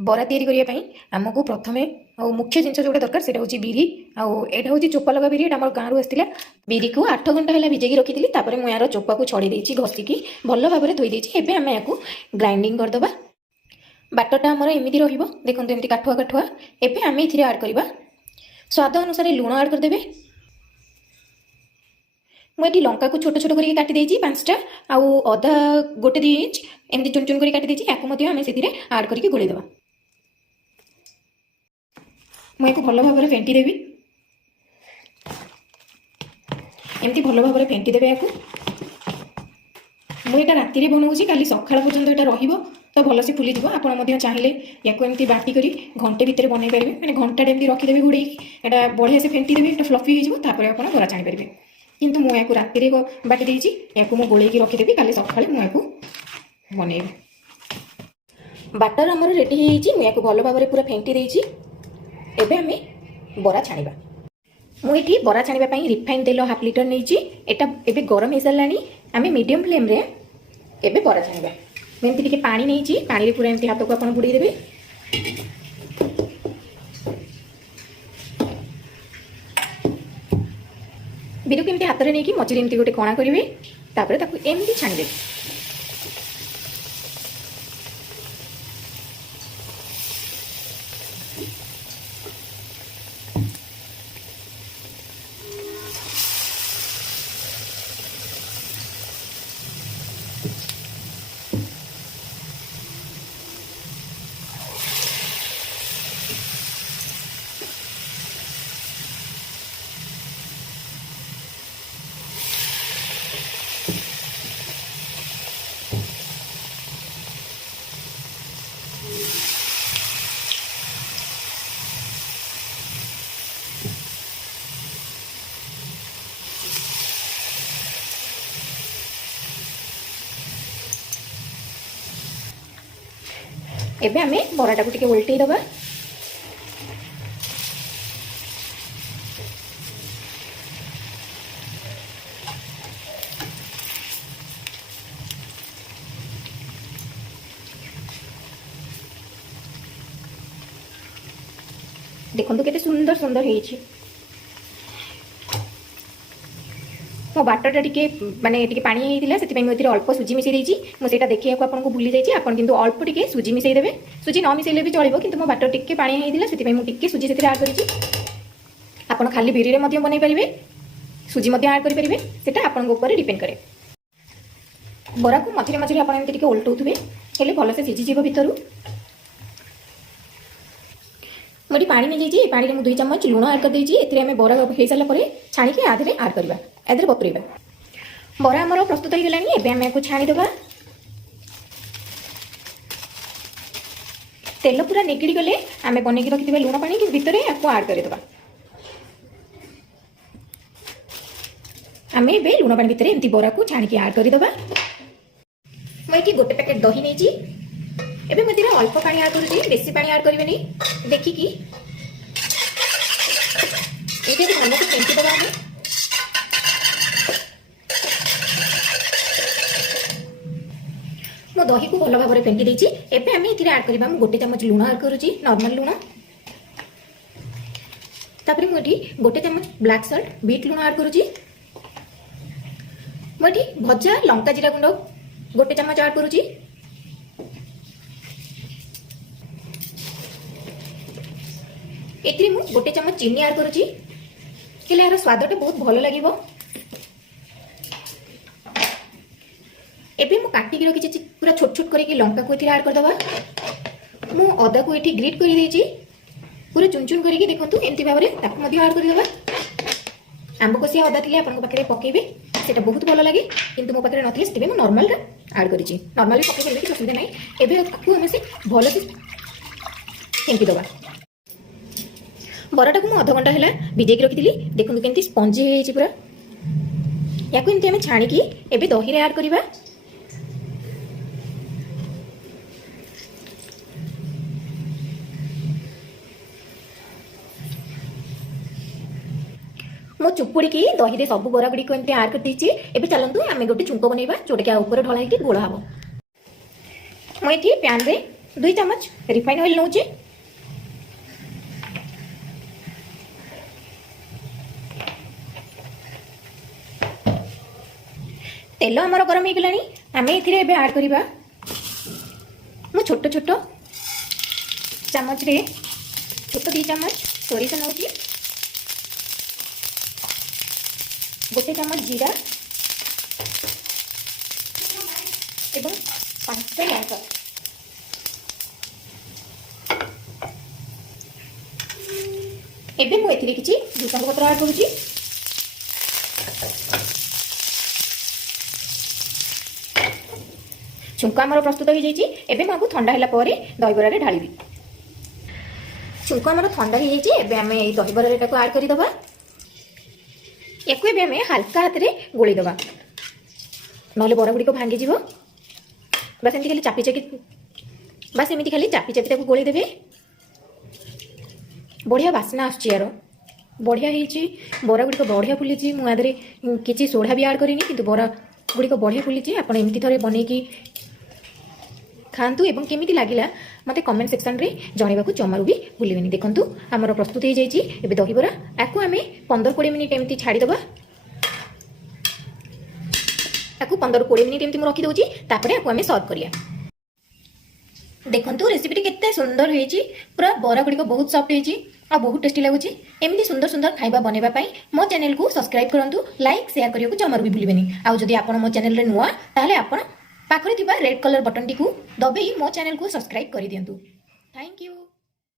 बरा तैयारी करने आमको प्रथम मुख्य जिनस जो दरकार से हूँ बिरी आटा हूँ चोपा लगा बिरी आम गाँव आसाला बिरी को 8 घंटा है भिजेकी रखी तापर मुझे यार चोपा को छड़े घसिकी भल भाव में धोई देती आम या ग्राइंडिंग करदे बाटटा आमर एमती रही देखो एमती काठुआ काठुआ एवं आम ये आड करवा स्वाद अनुसार लुण आड करदे मुझे लंका को छोट छोट करके काटी 5टा आउ अदा गोटे 2 इंच एमती चुन चुन कर काटी आम से आड करके गोलेदेवा मुझे भल भाव में फेंटी देवी एमती भल भाव में फेंटी देवे या मुझे राति बनाऊँगी काली सकाळ पर्यंत यहाँ रही तो भलसे फुली आपड़ चाहिए या एमती बाटिक घंटे भितर बनई पारे मैंने घंटाटे एमती रखीदेवी घोड़े यहाँ बढ़िया से फेंटी देवी यहाँ फ्लफी होपर आप बरा छाणी पारे किंतु मुझे राति बाटी देती या गोले रखीदेवी काली सकाଳେ मुझे बनइबी बाटर आमर रेडी मुझे भल भाव में पूरा फेंटी देती एबे आमे बरा छाणीबा मुझे बरा छाणीबा रिफाइन तेल 1/2 लिटर नहीं एटा एबे गरम हो सारा आमे मीडियम फ्लेम रे एबे बरा छाणीबा एमती टिके पानी नहीं पानी पूरा एमती हाथ को आप बुड़े देवे बिरु को एमती हाथ में नहीं मझे एमती गोटे कणा करेंगे एमती छाणीदेवे एबे आमे बराटा को टिके उल्टै दबा देखो केते सुंदर सुंदर होईछि मो बाटटा टिके माने टिके पानी होइतिला सेति पई अल्प सुजी मिसई देछि मो सेटा देखिया को आपन को भूली जाइछि आपन किंतु अल्प टिके सुजी मिसई देबे सुजी न मिसैले भी चलिबो किंतु मो बाटर टिके पानी होइतिला सेति पई मो टिके सुजी सेति ऐड करिछि आपन खाली बिरी रे मध्य बनै परिबे सुजी मध्य ऐड करि परिबे सेटा आपन को ऊपर डिपेंड करे बरा को मझिरे मझिरे आपन एमति टिके उल्टौथुबे हेले भलो से सिझि जीवो भितरु मोटी पानी नहीं जाइए पानी में 2 चम्मच लुण ऐड कर देछि एथिरे हमें बरा हो सारा पर छाणी के आधे ऐड करबा आधे बतुरेबा बरा हमर प्रस्तुत हो गलानी एबे हमें को छाणी देबा तेल पूरा निकली गले आमे बने की रखिथिबा लुण पानी के भीतर याको ऐड कर देबा आमे बे लुण पानी भीतर एंती बरा को छाणी के ऐड कर देबा मैं कि गोटे पैकेट दही नहीं छी एबे मैं तेरे अल्प पानी ऐड करूची बेसी पानी ऐड करबे नहीं देखि की एते धान को फेंटी देबा हमें मो दही को भल भाव में फेंटी देछि एबे हमें इथिरे ऐड करबा हम गोटे चम्मच लुण ऐड करूची नॉर्मल लुण तापरे मोटी गोटे चम्मच ब्लैक सॉल्ट बीट लुण ऐड करूची मोटी भजा लंका जीरा गुंड गोटे चम्मच ऐड करूची एतिरे मु गोटे चम्मच चीनी ऐड करूची केले यार स्वादटा बहुत भल लागिवो एबे मु काटी की रखी पूरा छोट छोट करके लंका को एथिरे ऐड कर दबा मु अदा को एठी ग्रेट करि देछि पूरा चुन चुन करके देखंतु एंती भाबरे ताको मधि ऐड कर दबा आंब को से अदा थिले आपन पाखरे पकेबे सेटा बहुत भल लागे किंतु मो पाखरे नथिले सेबे मु नॉर्मल रा ऐड करिछि नॉर्मली पके करबे कि असुविधा नै एबे ताको हम से भल से फेंकी दबा बराटा को मु आधा घंटा है भिजे रखी देखो केमती स्पंजी हो पूरा या एमती आम छाणिकी एबे दही रे ऐड करबा मो चुपुड़ी की दही रे सब बरा गुड़ी को एमती ऐड कर देछि एबे चलंतु आमे गोटे छुंक बनैबा जोटा कि ऊपर ढळा कि गोळा हबो मो एठी पैन रे 2 ଚାମଚ ରିଫାଇନ୍ ଅଏଲ୍ ନେଉଛି। तेल आमर गरम हो गलानी आम ए ऐड करवा मु छोट छोट चामच रे छोट 2 चामच सोरिष नौची, 1 चामच जीरा एवं 5टा लंका। एबे मु एथिरे किछि भृषंग पत्र ऐड करूची। छुंका आमर प्रस्तुत हो जाइए। एबे मैं ठंडा है दहीबरा ढाली। छुंका आमर ठंडा हो जाइए। आम दहीबरा ऐड करदे या हाल्का हाथ में गोलैदे ना बरा गुड़िक भांगीज। बस एमती खाली चापी चापी बस एमती खाली चापी चापी गोलैदे। बढ़िया बास्ना आसुची यार बढ़िया होती। बरा गुड़िक बढ़िया फुली मुझे किसी सोढ़ा भी ऐड करें कि बरा गुड़िक बढ़िया फुली। आप एमती थे बनईकी खातु एवं केमिति लागिला मते कमेंट सेक्शन रे जणेबाकू जमारू भी भूलिबेनी। देखंतु हमर प्रस्तुत हो जाइए। एबे दहीबरा आकु आमे 15-20 मिनिट एमती छाड़ी दबा। आकु 15-20 मिनिट एमती मु रखी दउची। तापरे आकु आमे सर्व करिया। देखंतु रेसिपी केते सुंदर होईची। पूरा बरा गुडी को बहुत सॉफ्ट होईची आ बहुत टेस्टी लागुची। एमती सुंदर सुंदर खाइबा बनेबा पई मो चैनल को सब्सक्राइब करंतु, लाइक शेयर करियो जमारू भी भूलिबेनी। आ जदी आपण मो चैनल रे नुआ ताले आपण पाखरे थिबा रेड कलर बटन टी को दबेई मो चैनल को सब्सक्राइब कर दियंतु। Thank you.